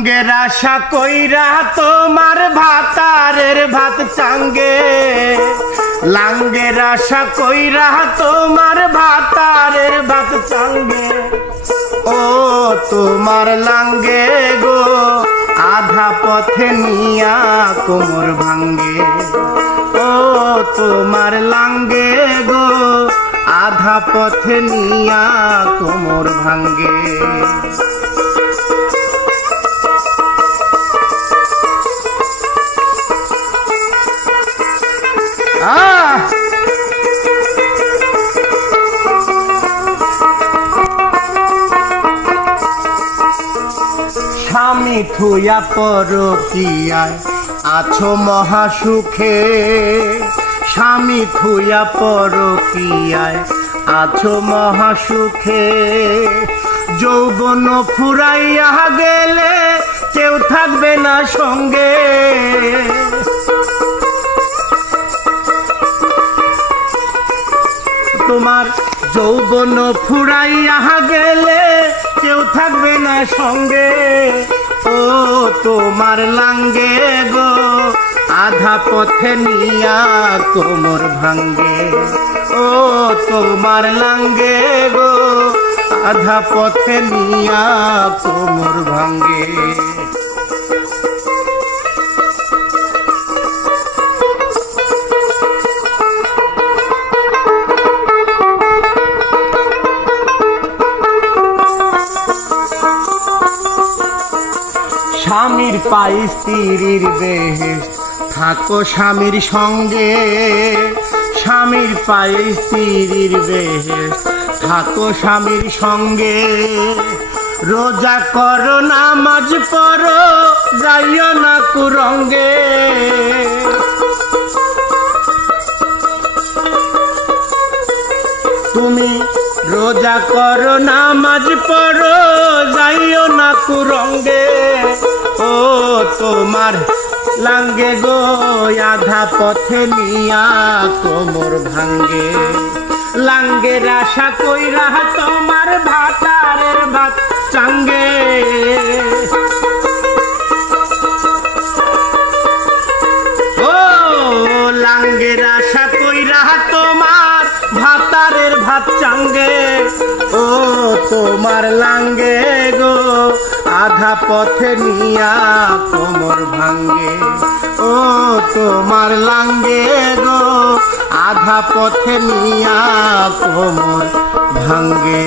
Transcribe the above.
লাঙ্গের আশা কইরা তোমার ভাতারের ভাত চাঙ্গে। লাঙ্গের আশা কইরা তোমার ভাতারের ভাত চাঙ্গে। ও তোমার লাঙ্গে গো, আধা পথে নিয়া কোমর ভাঙ্গে। ও তোমার লাঙ্গে গো, আধা পথে নিয়া কোমর ভাঙ্গে। স্বামী থুয়া পরকিয়ায় আছো মহাসুখে। স্বামী থুয়া পরকিয়ায় আছো মহাসুখে। যৌবন ফুরাইয়া গেলে কেউ থাকবে না সঙ্গে। তোমার যৌবন ফুরাইয়া গেলে থাকবে না সঙ্গে। ও তোমার লাঙ্গে গো, আধা পথে নিয়া কোমর ভাঙ্গে। ও তোমার লাঙ্গে গো, আধা পথে নিয়া কোমর ভাঙ্গে। পাই স্ত্রীর বেহেস থাকো স্বামীর সঙ্গে, স্বামীর পাই স্ত্রীর বেহেস থাকো স্বামীর সঙ্গে, রোজা করো, নামাজ পড়ো, যাইও না কুরঙ্গে। তুমি রোজা করো, নামাজ পড়ো, যাইও না কুরঙ্গে। তোমার লাঙ্গে গো, আধা পথে নিয়া কোমর ভাঙ্গে। লাঙ্গের আশা কইরা তোমার ভাতারের ভাত চাঙ্গে। ও, লাঙ্গের আশা কইরা তোমার ভাতারের ভাত চাঙ্গে। ও, তোমার লাঙ্গে আধা পথে নিয়া কোমর ভাঙ্গে। ও তোমার লাঙ্গে গো আধা পথে নিয়া কোমর ভাঙ্গে।